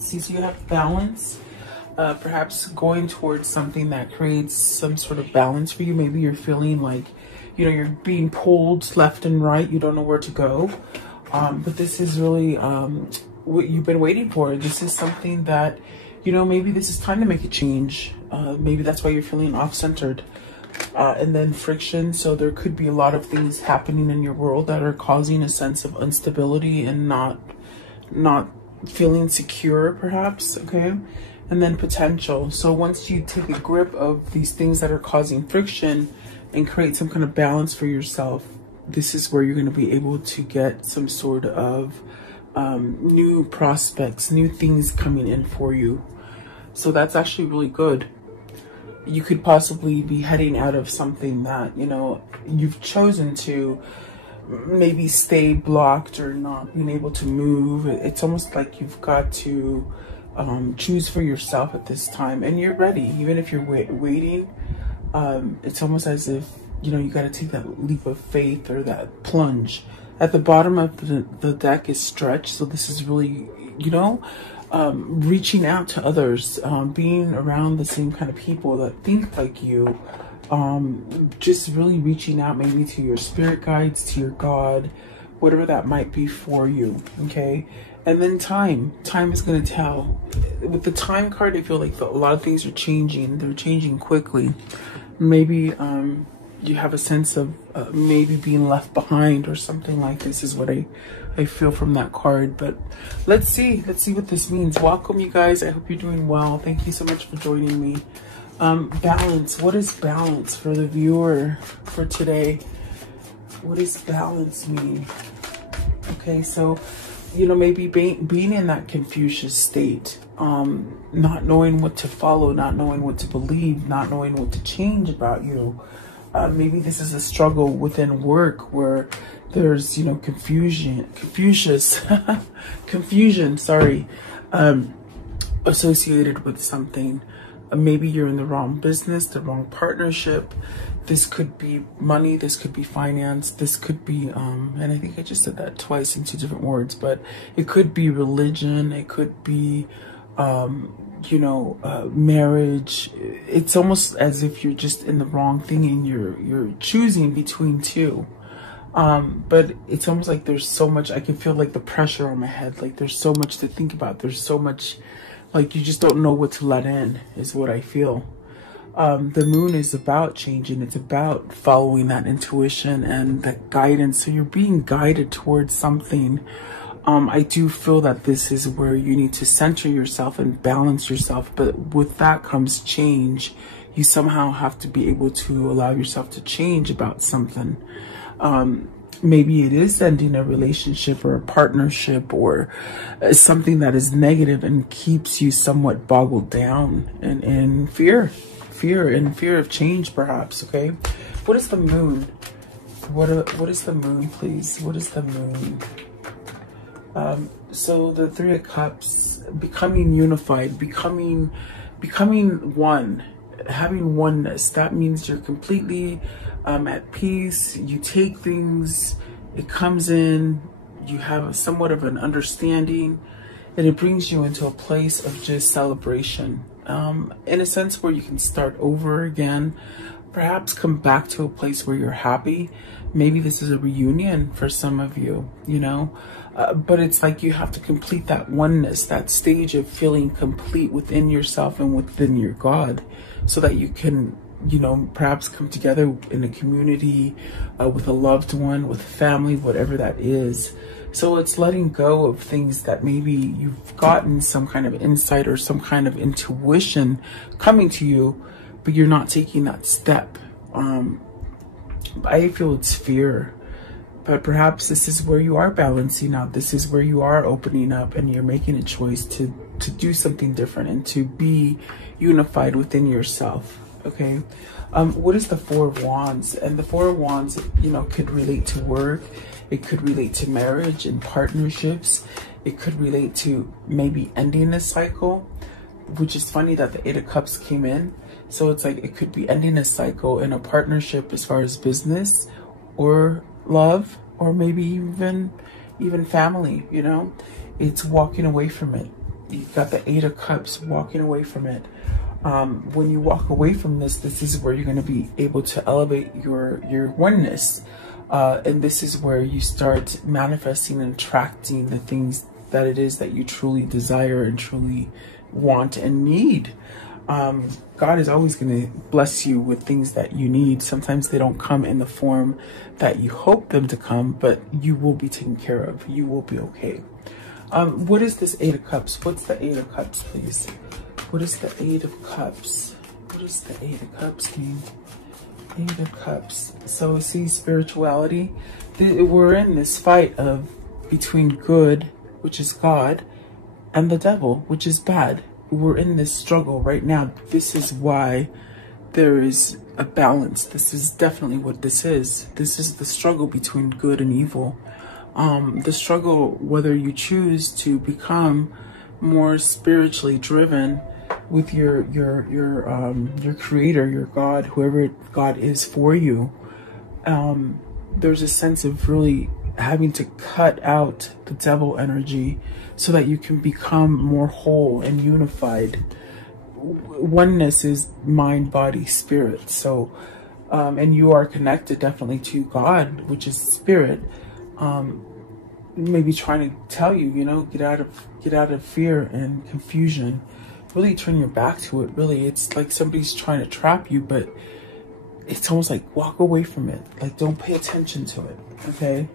let's see. So you have balance, perhaps going towards something that creates some sort of balance for you. Maybe you're feeling like, you know, you're being pulled left and right. You don't know where to go. But this is really what you've been waiting for. This is something that, you know, maybe this is time to make a change. Maybe that's why you're feeling off-centered. And then friction. So there could be a lot of things happening in your world that are causing a sense of instability and not feeling secure, perhaps. Okay. And then potential. So once you take a grip of these things that are causing friction and create some kind of balance for yourself, this is where you're going to be able to get some sort of new prospects, new things coming in for you. So that's actually really good. You could possibly be heading out of something that, you know, you've chosen to maybe stay blocked or not being able to move. It's almost like you've got to choose for yourself at this time, and you're ready. Even if you're waiting, it's almost as if, you know, you got to take that leap of faith or that plunge. At the bottom of the deck is stretch. So this is really, you know, reaching out to others, being around the same kind of people that think like you, just really reaching out maybe to your spirit guides, to your God, whatever that might be for you. Okay. And then time is going to tell. With the time card, I feel like a lot of things are changing. They're changing quickly. Maybe you have a sense of maybe being left behind or something like this is what I feel from that card. But let's see what this means. Welcome, you guys. I hope you're doing well. Thank you so much for joining me. Balance. What is balance for the viewer for today? What does balance mean? Okay, so, you know, maybe being in that Confucius state, not knowing what to follow, not knowing what to believe, not knowing what to change about you. Maybe this is a struggle within work where there's, you know, confusion, sorry, associated with something. Maybe you're in the wrong business, the wrong partnership. This could be money, this could be finance, this could be, and I think I just said that twice in two different words, but it could be religion, it could be, you know, marriage. It's almost as if you're just in the wrong thing and you're choosing between two. But it's almost like there's so much, I can feel like the pressure on my head. Like there's so much to think about. There's so much, like you just don't know what to let in is what I feel. The moon is about changing. It's about following that intuition and that guidance. So you're being guided towards something. I do feel that this is where you need to center yourself and balance yourself. But with that comes change. You somehow have to be able to allow yourself to change about something. Maybe it is ending a relationship or a partnership or something that is negative and keeps you somewhat boggled down and in fear of change, perhaps. Okay. What is the moon? What is the moon, please? What is the moon? So the Three of Cups, becoming unified, becoming one, having oneness. That means you're completely at peace. You take things, it comes in, you have somewhat of an understanding, and it brings you into a place of just celebration. In a sense where you can start over again, perhaps come back to a place where you're happy. Maybe this is a reunion for some of you, you know, but it's like you have to complete that oneness, that stage of feeling complete within yourself and within your God, so that you can, you know, perhaps come together in a community, with a loved one, with family, whatever that is. So it's letting go of things that maybe you've gotten some kind of insight or some kind of intuition coming to you, but you're not taking that step. I feel it's fear, but perhaps this is where you are balancing out. This is where you are opening up and you're making a choice to do something different and to be unified within yourself. Okay. What is the Four of Wands? And the Four of Wands, you know, could relate to work. It could relate to marriage and partnerships. It could relate to maybe ending a cycle, which is funny that the Eight of Cups came in. So it's like it could be ending a cycle in a partnership as far as business or love, or maybe even family, you know. It's walking away from it. you've got the Eight of Cups, walking away from it. When you walk away from this is where you're going to be able to elevate your oneness. And this is where you start manifesting and attracting the things that it is that you truly desire and truly want and need. God is always going to bless you with things that you need. Sometimes they don't come in the form that you hope them to come, but you will be taken care of. You will be okay. What is this Eight of Cups? What's the Eight of Cups, please? What is the Eight of Cups? What does the Eight of Cups mean? Eight of Cups. So see, spirituality. We're in this fight between good, which is God, and the devil, which is bad. We're in this struggle right now. This is why there is a balance. This is definitely what this is. This is the struggle between good and evil. The struggle, whether you choose to become more spiritually driven with your creator, your God, whoever God is for you. There's a sense of really having to cut out the devil energy so that you can become more whole and unified. Oneness is mind, body, spirit. So, and you are connected definitely to God, which is spirit. Maybe trying to tell you, you know, get out of fear and confusion. Really turn your back to it. Really, it's like somebody's trying to trap you, but it's almost like walk away from it. Like, don't pay attention to it. Okay.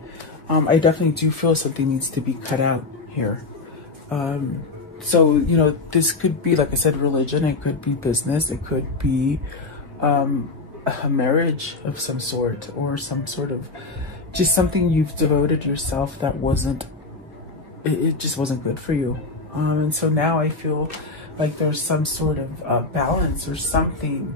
I definitely do feel something needs to be cut out here. So, you know, this could be, like I said, religion. It could be business. It could be a marriage of some sort, or some sort of just something you've devoted yourself that wasn't, it just wasn't good for you. And so now I feel like there's some sort of balance or something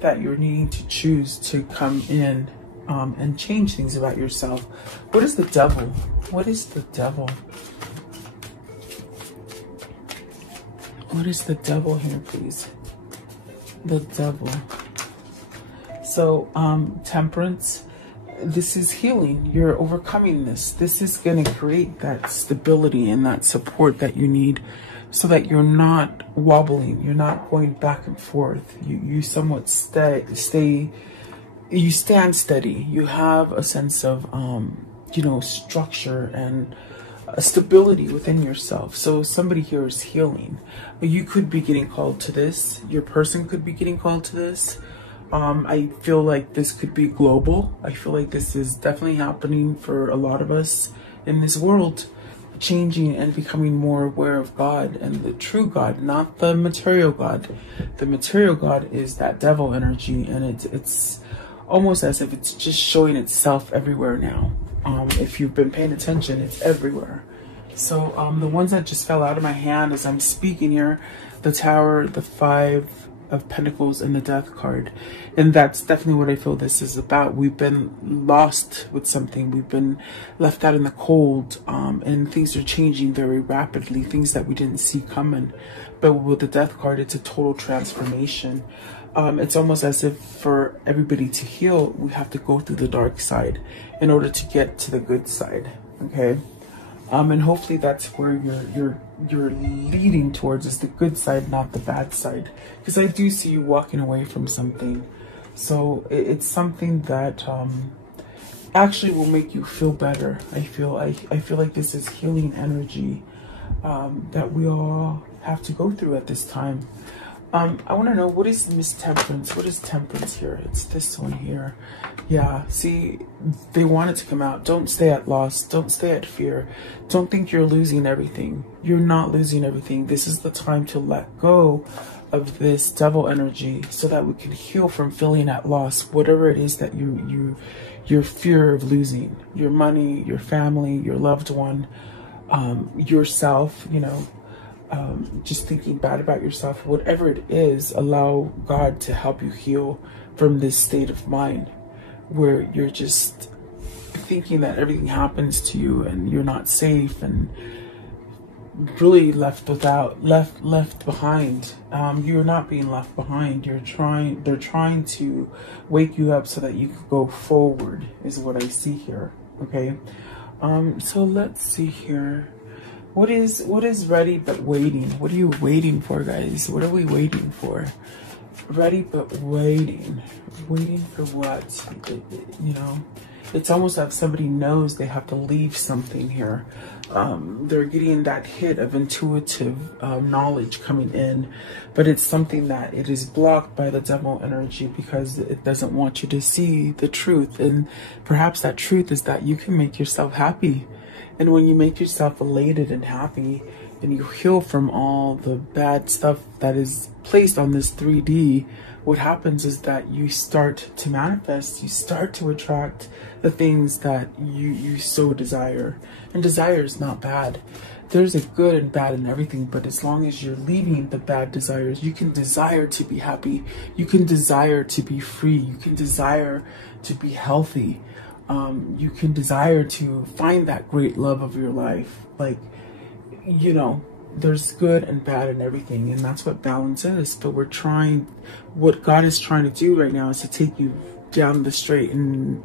that you're needing to choose to come in and change things about yourself. What is the devil? What is the devil? What is the devil here, please? The devil. So, temperance. This is healing. You're overcoming this. This is going to create that stability and that support that you need so that you're not wobbling. You're not going back and forth. You somewhat you stand steady. You have a sense of, you know, structure and a stability within yourself. So somebody here is healing. You could be getting called to this. Your person could be getting called to this. I feel like this could be global. I feel like this is definitely happening for a lot of us in this world, changing and becoming more aware of God and the true God, not the material God. The material God is that devil energy, and it's almost as if it's just showing itself everywhere now. If you've been paying attention, it's everywhere. So the ones that just fell out of my hand as I'm speaking here, the Tower, the Five of Pentacles, and the Death card. And that's definitely what I feel this is about. We've been lost with something. We've been left out in the cold, and things are changing very rapidly, things that we didn't see coming. But with the Death card, it's a total transformation. It's almost as if for everybody to heal, we have to go through the dark side in order to get to the good side. Okay. And hopefully that's where you're leading towards, is the good side, not the bad side. Because I do see you walking away from something. So it's something that actually will make you feel better. I feel like this is healing energy that we all have to go through at this time. I want to know, what is mistemperance? What is temperance here? It's this one here. Yeah, see, they want it to come out. Don't stay at loss. Don't stay at fear. Don't think you're losing everything. You're not losing everything. This is the time to let go of this devil energy so that we can heal from feeling at loss, whatever it is that your fear of losing. Your money, your family, your loved one, yourself, you know. Just thinking bad about yourself, whatever it is, allow God to help you heal from this state of mind where you're just thinking that everything happens to you and you're not safe and really left behind. You're not being left behind. They're trying to wake you up so that you can go forward, is what I see here. Okay. So let's see here. What is ready but waiting? What are you waiting for, guys? What are we waiting for? Ready but waiting. Waiting for what? You know, it's almost like somebody knows they have to leave something here. They're getting that hit of intuitive knowledge coming in, but it's something that it is blocked by the devil energy because it doesn't want you to see the truth. And perhaps that truth is that you can make yourself happy. And when you make yourself elated and happy and you heal from all the bad stuff that is placed on this 3D, what happens is that you start to manifest, you start to attract the things that you so desire. And desire is not bad. There's a good and bad in everything, but as long as you're leaving the bad desires, you can desire to be happy. You can desire to be free. You can desire to be healthy. You can desire to find that great love of your life. Like, you know, there's good and bad in everything, and that's what balance is. But what God is trying to do right now is to take you down the straight and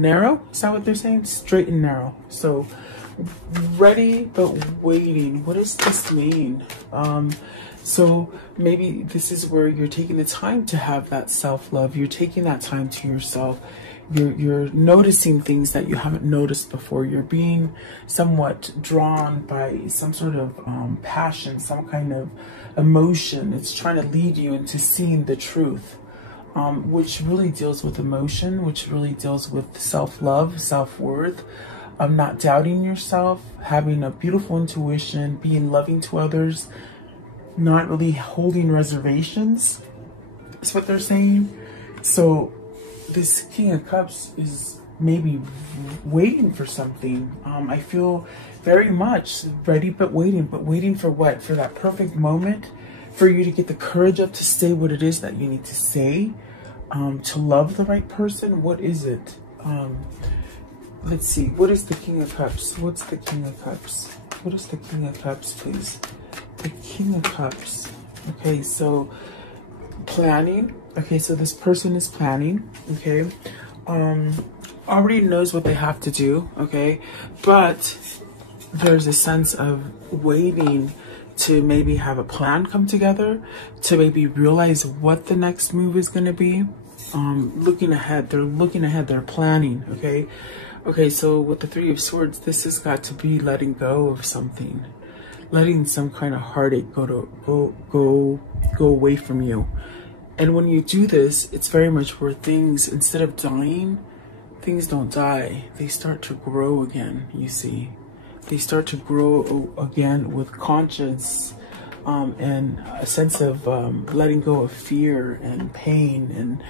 narrow. Is that what they're saying? Straight and narrow. So ready but waiting. What does this mean? So maybe this is where you're taking the time to have that self-love. You're taking that time to yourself. You're noticing things that you haven't noticed before. You're being somewhat drawn by some sort of passion, some kind of emotion. It's trying to lead you into seeing the truth, which really deals with emotion, which really deals with self-love, self-worth, not doubting yourself, having a beautiful intuition, being loving to others, not really holding reservations. That's what they're saying. So this King of Cups is maybe waiting for something. I feel very much ready but waiting for what? For that perfect moment, for you to get the courage up to say what it is that you need to say, to love the right person. What is it? Let's see. What is the King of Cups? What's the King of Cups? What is the King of Cups, please? The King of Cups. Okay, so planning. Okay, so this person is planning. Okay, already knows what they have to do. Okay, but there's a sense of waiting to maybe have a plan come together, to maybe realize what the next move is going to be. Looking ahead, they're planning. Okay, so with the Three of Swords, this has got to be letting go of something, letting some kind of heartache go away from you. And when you do this, it's very much where things, instead of dying, things don't die. They start to grow again, you see. They start to grow again with conscience and a sense of letting go of fear and pain and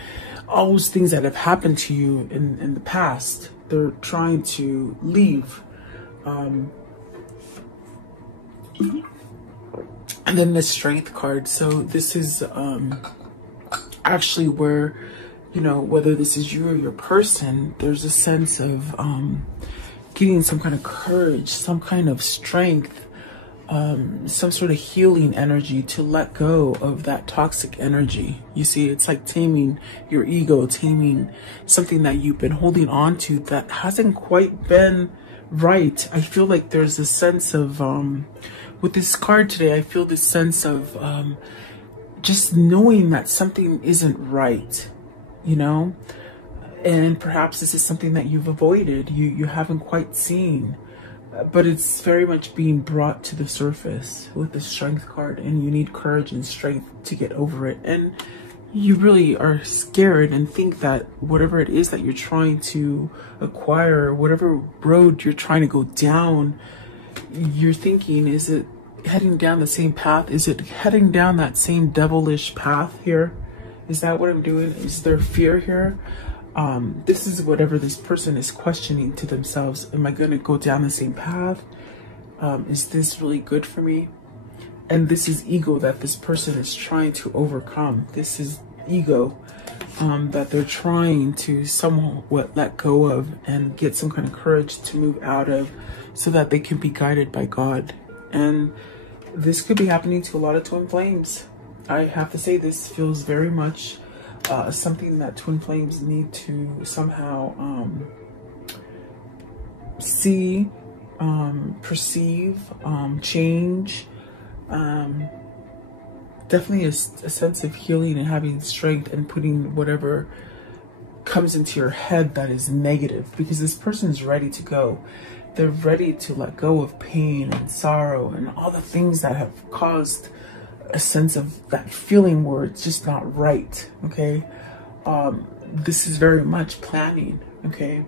all those things that have happened to you in the past. They're trying to leave. And then the Strength card. So this is actually where, you know, whether this is you or your person, there's a sense of getting some kind of courage, some kind of strength, some sort of healing energy to let go of that toxic energy. You see, it's like taming your ego, taming something that you've been holding on to that hasn't quite been right. I feel like there's a sense of, with this card today, I feel this sense of just knowing that something isn't right, you know? And perhaps this is something that you've avoided, you haven't quite seen, but it's very much being brought to the surface with the Strength card, and you need courage and strength to get over it. And you really are scared and think that whatever it is that you're trying to acquire, whatever road you're trying to go down, you're thinking, is it heading down the same path? Is it heading down that same devilish path here? Is that what I'm doing? Is there fear here? This is whatever this person is questioning to themselves. Am I going to go down the same path? Is this really good for me? And this is ego that this person is trying to overcome. This is ego that they're trying to somewhat let go of and get some kind of courage to move out of, so that they can be guided by God. And this could be happening to a lot of twin flames. I have to say, this feels very much something that twin flames need to somehow see, perceive, change, definitely a sense of healing and having strength and putting whatever comes into your head that is negative, because this person is ready to go. They're ready to let go of pain and sorrow and all the things that have caused a sense of that feeling where it's just not right. Okay. This is very much planning. Okay.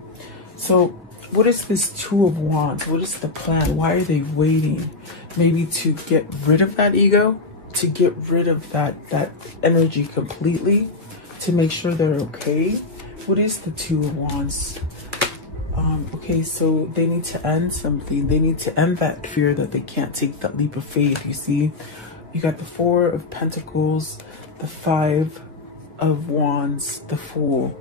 So what is this Two of Wands? What is the plan? Why are they waiting? Maybe to get rid of that ego, to get rid of that energy completely, to make sure they're okay. What is the Two of Wands? Okay, so they need to end something. They need to end that fear that they can't take that leap of faith. You see, you got the Four of Pentacles, the Five of Wands, the Fool.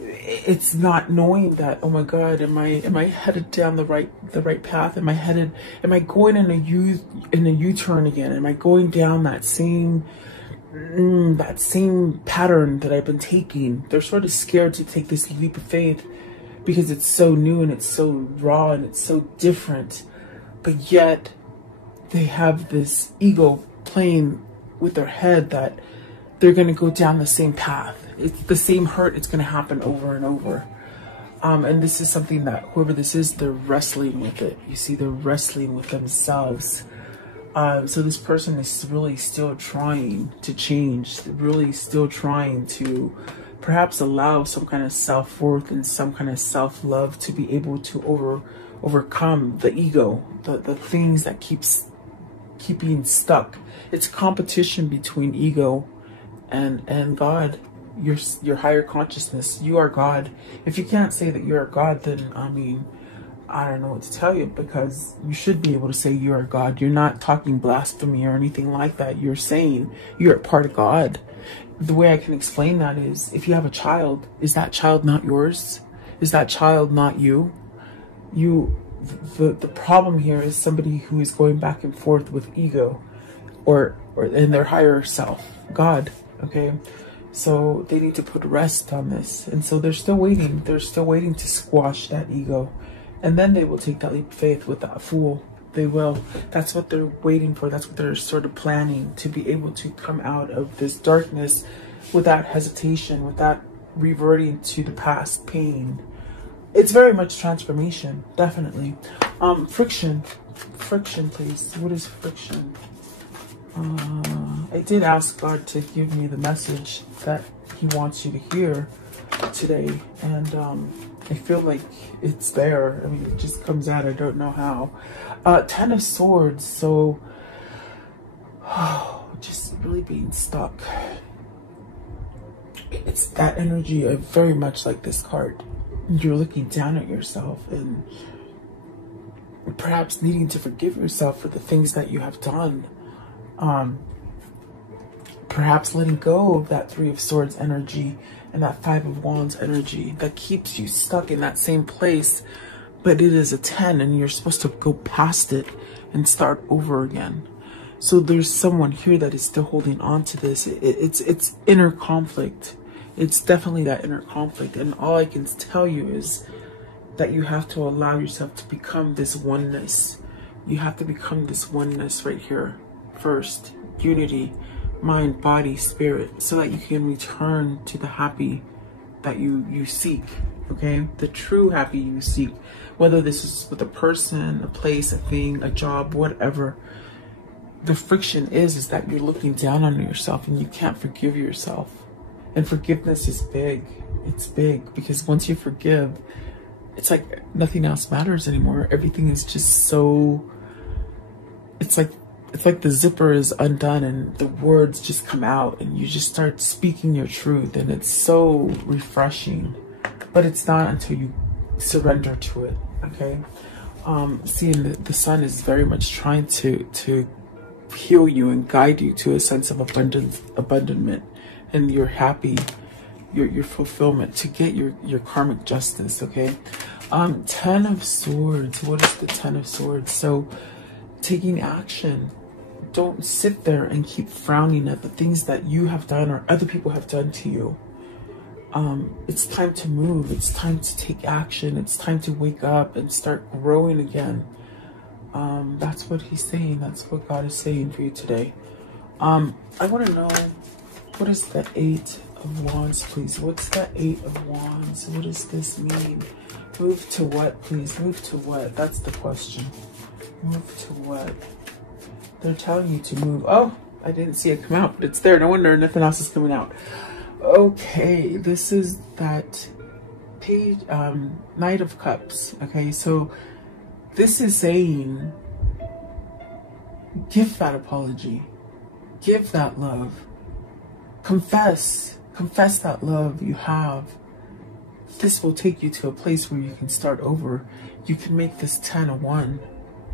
It's not knowing that, oh my God, am I headed down the right path? Am I going in a U-turn again? Am I going down that same pattern that I've been taking? They're sort of scared to take this leap of faith because it's so new and it's so raw and it's so different. But yet they have this ego playing with their head that they're going to go down the same path. It's the same hurt. It's going to happen over and over. And this is something that whoever this is, they're wrestling with it. You see, they're wrestling with themselves. So this person is really still trying to change, really still trying to perhaps allow some kind of self-worth and some kind of self-love to be able to overcome the ego, the things that keep being stuck. It's competition between ego and God, your higher consciousness. You are God. If you can't say that you're a God, then I mean, I don't know what to tell you, because you should be able to say you are God. You're not talking blasphemy or anything like that. You're saying you're a part of God. The way I can explain that is, if you have a child, is that child not yours? Is that child not you? The problem here is somebody who is going back and forth with ego or in their higher self, God. Okay. So they need to put rest on this. And so they're still waiting. They're still waiting to squash that ego. And then they will take that leap of faith with that Fool. They will. That's what they're waiting for. That's what they're sort of planning, to be able to come out of this darkness without hesitation, without reverting to the past pain. It's very much transformation, definitely. Friction. Friction, please. What is friction? I did ask God to give me the message that He wants you to hear today, and I feel like it's there. I mean, it just comes out. I don't know how. Ten of Swords. So, just really being stuck. It's that energy of very much like this card. You're looking down at yourself and perhaps needing to forgive yourself for the things that you have done. Perhaps letting go of that Three of Swords energy and that Five of Wands energy that keeps you stuck in that same place. But it is a 10 and you're supposed to go past it and start over again. So there's someone here that is still holding on to this. It's inner conflict. It's definitely that inner conflict. And all I can tell you is that you have to allow yourself to become this oneness. You have to become this oneness right here first. Unity, mind, body, spirit, so that you can return to the happy that you seek. Okay, the true happy you seek, whether this is with a person, a place, a thing, a job, whatever. The friction is that you're looking down on yourself and you can't forgive yourself. And forgiveness is big. It's big, because once you forgive, it's like nothing else matters anymore. Everything is just so, it's like the zipper is undone and the words just come out and you just start speaking your truth, and it's so refreshing. But it's not until you surrender to it. Okay. Seeing the sun is very much trying to heal you and guide you to a sense of abandonment and your happy, your fulfillment, to get your karmic justice. Okay. 10 of Swords. What is the 10 of Swords? So taking action. Don't sit there and keep frowning at the things that you have done or other people have done to you. It's time to move. It's time to take action. It's time to wake up and start growing again. That's what he's saying. That's what God is saying for you today. I want to know, what is the 8 of Wands, please? What's the 8 of Wands? What does this mean? Move to what, please? Move to what? That's the question. Move to what? They're telling you to move. Oh, I didn't see it come out, but it's there. No wonder nothing else is coming out. Okay, this is that page, Knight of Cups. Okay, so this is saying, give that apology. Give that love. Confess that love you have. This will take you to a place where you can start over. You can make this 10 a 1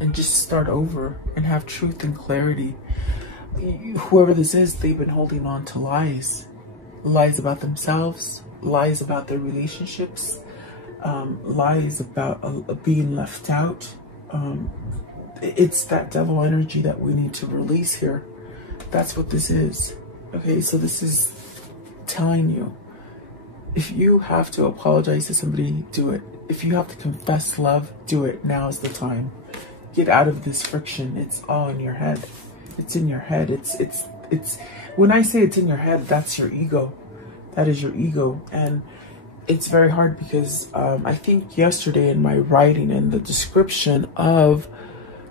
and just start over and have truth and clarity. Whoever this is, they've been holding on to lies. Lies about themselves, lies about their relationships, lies about being left out. It's that devil energy that we need to release here. That's what this is. Okay, so this is telling you, if you have to apologize to somebody, do it. If you have to confess love, do it. Now's the time. Get out of this friction. It's all in your head. It's in your head. It's when I say it's in your head, that's your ego. That is your ego. And it's very hard because I think yesterday in my writing and the description of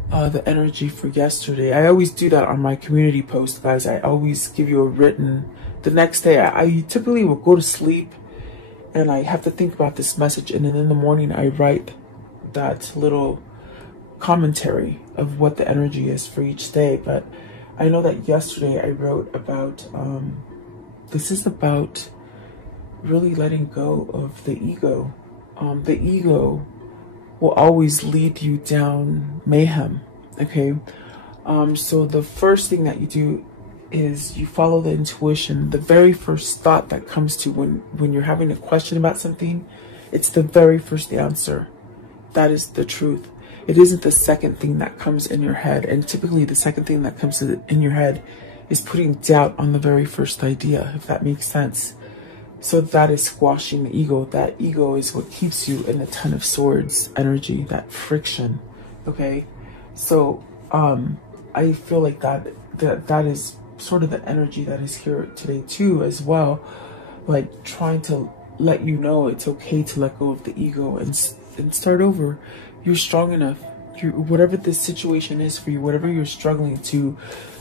the energy for yesterday, I always do that on my community post, guys. I always give you a written. The next day, I typically will go to sleep and I have to think about this message, and then in the morning I write that little commentary of what the energy is for each day. But I know that yesterday I wrote about this is about really letting go of the ego. The ego will always lead you down mayhem. Okay, so the first thing that you do is you follow the intuition. The very first thought that comes to when you're having a question about something, it's the very first answer. That is the truth. It isn't the second thing that comes in your head. And typically the second thing that comes in your head is putting doubt on the very first idea, if that makes sense. So that is squashing the ego. That ego is what keeps you in the 10 of Swords energy, that friction. Okay, so I feel like that is sort of the energy that is here today too, as well. Like trying to let you know it's okay to let go of the ego and start over. You're strong enough. Whatever this situation is for you, whatever you're struggling to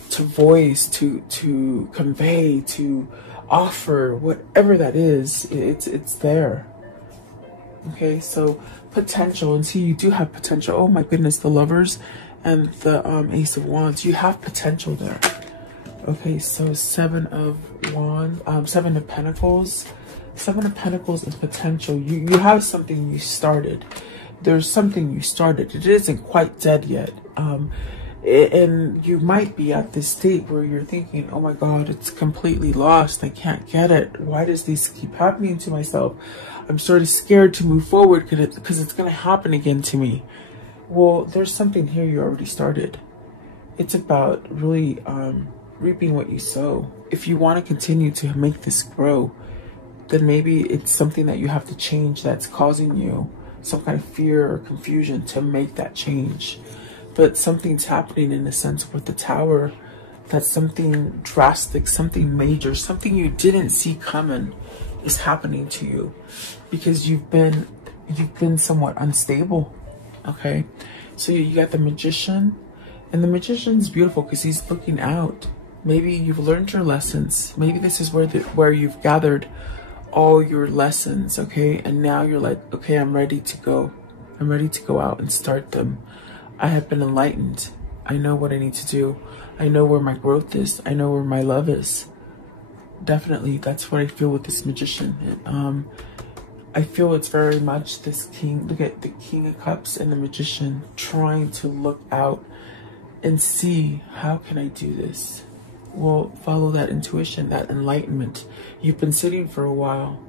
voice, to convey, to offer, whatever that is, it's there. Okay, so potential, and see, you do have potential. Oh my goodness, the Lovers and the Ace of Wands, you have potential there. Okay, so 7 of Wands, 7 of Pentacles. 7 of Pentacles and potential. You have something you started. There's something you started. It isn't quite dead yet. And you might be at this state where you're thinking, oh my God, it's completely lost. I can't get it. Why does this keep happening to myself? I'm sort of scared to move forward because it's going to happen again to me. Well, there's something here you already started. It's about really reaping what you sow. If you want to continue to make this grow, then maybe it's something that you have to change that's causing you some kind of fear or confusion to make that change. But something's happening in the sense with the Tower, that something drastic, something major, something you didn't see coming is happening to you because you've been somewhat unstable. Okay, so you got the Magician, and the Magician's beautiful because he's looking out. Maybe you've learned your lessons. Maybe this is where you've gathered all your lessons, okay? And now you're like, okay, I'm ready to go. I'm ready to go out and start them. I have been enlightened. I know what I need to do. I know where my growth is. I know where my love is. Definitely, that's what I feel with this Magician. I feel it's very much this King. Look at the King of Cups and the Magician trying to look out and see, how can I do this? Well, follow that intuition, that enlightenment. You've been sitting for a while.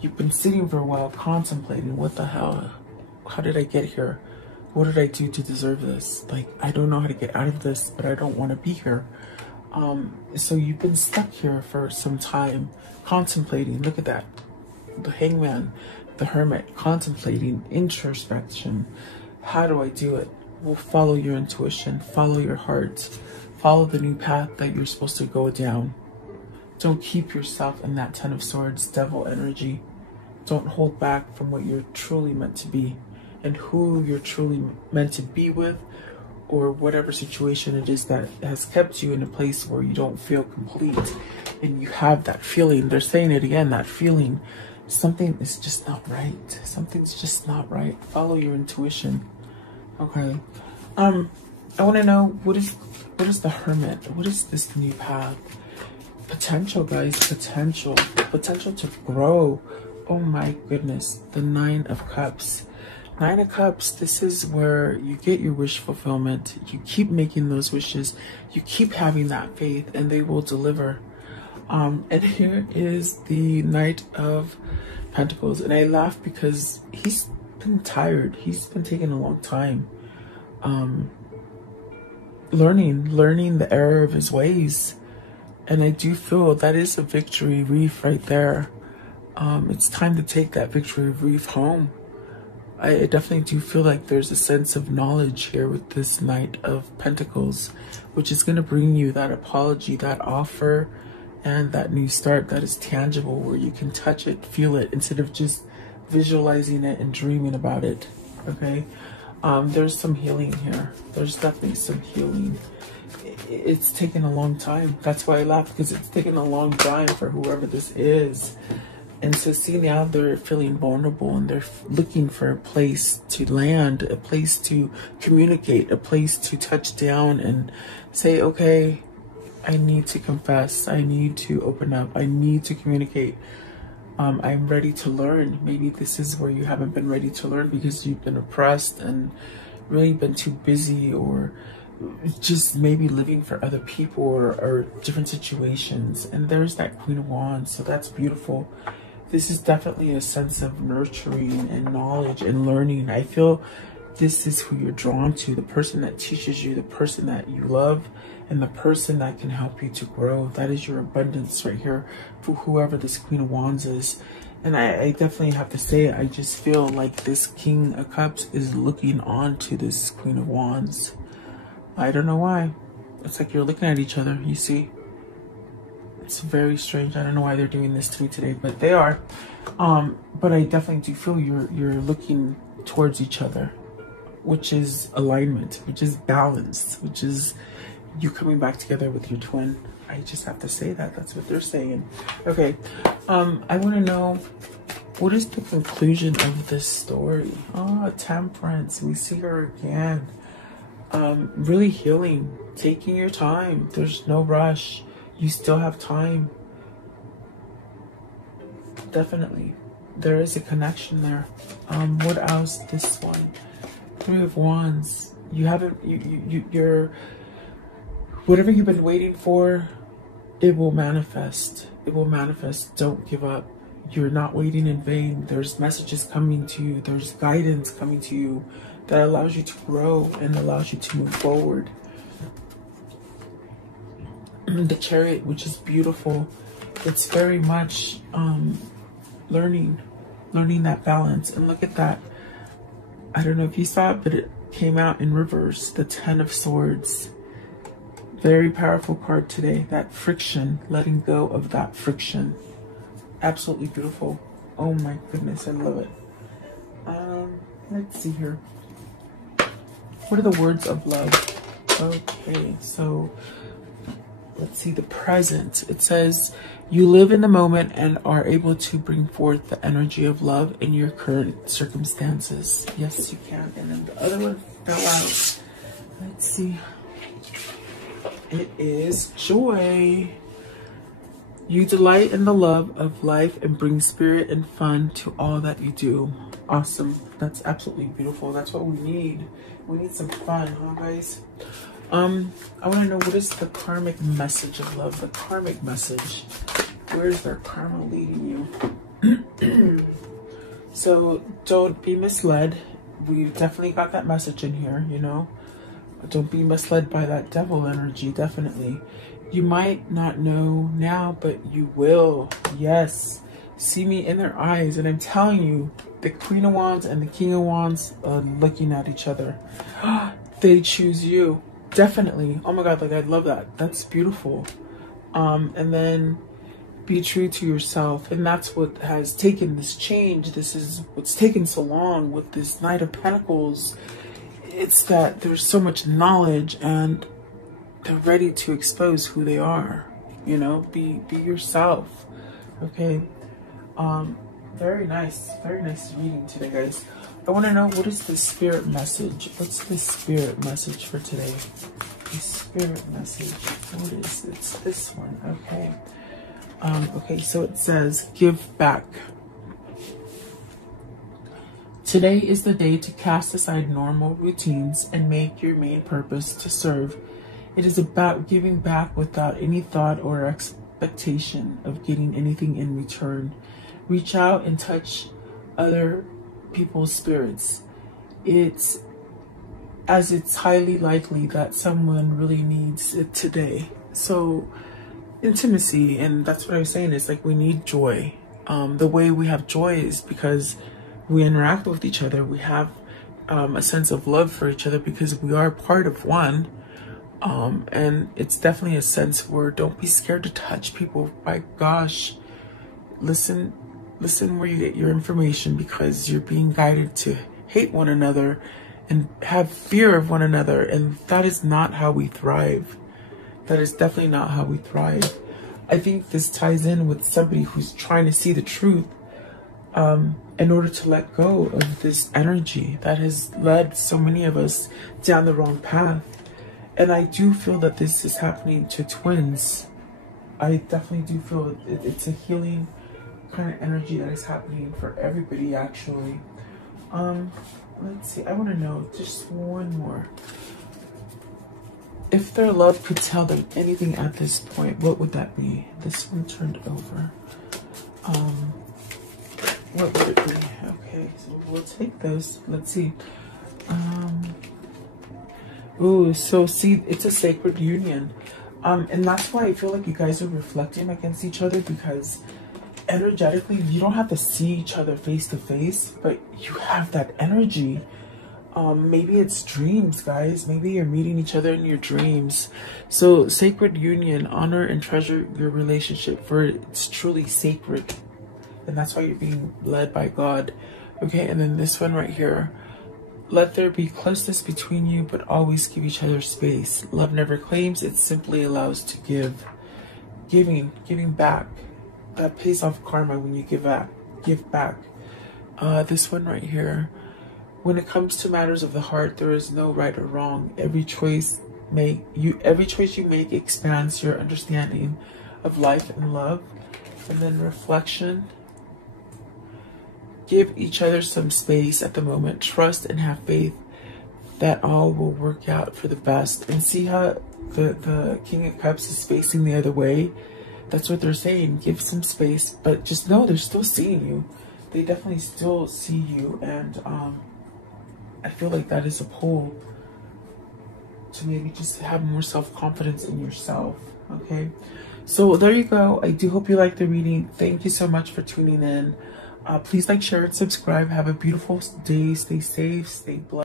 You've been sitting for a while contemplating, what the hell? How did I get here? What did I do to deserve this? Like, I don't know how to get out of this, but I don't want to be here. So you've been stuck here for some time, contemplating. Look at that. The Hangman, the Hermit, contemplating, introspection. How do I do it? Well, follow your intuition, follow your heart, follow the new path that you're supposed to go down. Don't keep yourself in that Ten of Swords devil energy. Don't hold back from what you're truly meant to be and who you're truly meant to be with, or whatever situation it is that has kept you in a place where you don't feel complete and you have that feeling. They're saying it again, that feeling. Something is just not right. Something's just not right. Follow your intuition. Okay. I want to know, what is the Hermit? What is this new path? Potential, guys. Potential to grow. Oh my goodness. The Nine of Cups. Nine of Cups, this is where you get your wish fulfillment. You keep making those wishes. You keep having that faith, and they will deliver. And here is the Knight of Pentacles. And I laugh because he's been tired. He's been taking a long time. Learning the error of his ways. And I do feel that is a victory wreath right there. It's time to take that victory wreath home. I definitely do feel like there's a sense of knowledge here with this Knight of Pentacles, which is going to bring you that apology, that offer, and that new start that is tangible, where you can touch it, feel it, instead of just visualizing it and dreaming about it. Okay. There's some healing here. There's definitely some healing. It's taken a long time. That's why I laugh, because it's taken a long time for whoever this is. And so see, now they're feeling vulnerable and they're looking for a place to land, a place to communicate, a place to touch down and say, okay, I need to confess. I need to open up. I need to communicate. I'm ready to learn. Maybe this is where you haven't been ready to learn because you've been oppressed and really been too busy, or just maybe living for other people or different situations. And there's that Queen of Wands. So that's beautiful. This is definitely a sense of nurturing and knowledge and learning. I feel this is who you're drawn to, the person that teaches you, the person that you love, and the person that can help you to grow. That is your abundance right here for whoever this Queen of Wands is. And I definitely have to say, I just feel like this King of Cups is looking on to this Queen of Wands. I don't know why. It's like you're looking at each other, you see? It's very strange. I don't know why they're doing this to me today, but they are. But I definitely do feel you're looking towards each other, which is alignment, which is balance, which is you coming back together with your twin. I just have to say that. That's what they're saying. Okay. I want to know, what is the conclusion of this story? Oh, Temperance. We see her again. Really healing, taking your time. There's no rush. You still have time. Definitely. There is a connection there. What else? This one. Three of Wands. You haven't, you're, whatever you've been waiting for, it will manifest. It will manifest. Don't give up. You're not waiting in vain. There's messages coming to you. There's guidance coming to you that allows you to grow and allows you to move forward. The Chariot, which is beautiful. It's very much learning that balance. And look at that. I don't know if you saw it, but it came out in reverse. The Ten of Swords. Very powerful card today. That friction, letting go of that friction. Absolutely beautiful. Oh my goodness, I love it. Let's see here. What are the words of love? Okay, so let's see the present. It says, you live in the moment and are able to bring forth the energy of love in your current circumstances. Yes, you can. And then the other one fell out. Let's see. It is joy. You delight in the love of life and bring spirit and fun to all that you do. Awesome. That's absolutely beautiful. That's what we need. We need some fun, huh, guys? I want to know, what is the karmic message of love? The karmic message. Where is their karma leading you? So don't be misled. We've definitely got that message in here, you know. Don't be misled by that devil energy, definitely. You might not know now, but you will. Yes. See me in their eyes. And I'm telling you, the Queen of Wands and the King of Wands are looking at each other. they choose you. Definitely. Oh my God, like I love that. That's beautiful. And then be true to yourself. And that's what has taken this change. This is what's taken so long with this Knight of Pentacles. It's that there's so much knowledge and they're ready to expose who they are. You know, be yourself. Okay. Very nice reading today, guys. I want to know, what is the spirit message? What's the spirit message for today? The spirit message. What is it? It's this one. Okay. Okay, so it says, give back. Today is the day to cast aside normal routines and make your main purpose to serve. It is about giving back without any thought or expectation of getting anything in return. Reach out and touch other people's spirits. It's highly likely that someone really needs it today. So intimacy, and that's what I was saying, is like we need joy. The way we have joy is because we interact with each other. We have a sense of love for each other because we are part of one. And it's definitely a sense where don't be scared to touch people. My gosh, listen where you get your information, because you're being guided to hate one another and have fear of one another, and that is not how we thrive. That is definitely not how we thrive. I think this ties in with somebody who's trying to see the truth in order to let go of this energy that has led so many of us down the wrong path. And I do feel that this is happening to twins. I definitely do feel it's a healing kind of energy that is happening for everybody, actually. Let's see, I want to know just one more. If their love could tell them anything at this point, what would that be? This one turned over. What would it be? Okay, so we'll take those. Let's see. Ooh, so see, it's a sacred union. And that's why I feel like you guys are reflecting against each other, because energetically, you don't have to see each other face to face, but you have that energy. Maybe it's dreams, guys. Maybe you're meeting each other in your dreams. So sacred union, honor and treasure your relationship, for it's truly sacred. And that's why you're being led by God. Okay, and then this one right here. Let there be closeness between you, but always give each other space. Love never claims, it simply allows to give. Giving back. That pays off karma when you give back. This one right here. When it comes to matters of the heart, there is no right or wrong. Every choice you make expands your understanding of life and love. And then reflection. Give each other some space at the moment. Trust and have faith that all will work out for the best. And see how the King of Cups is facing the other way? That's what they're saying. Give some space, but just know they're still seeing you. They definitely still see you, and I feel like that is a pull to maybe just have more self-confidence in yourself. Okay, so there you go. I do hope you liked the reading. Thank you so much for tuning in. Please like, share, and subscribe. Have a beautiful day. Stay safe. Stay blessed.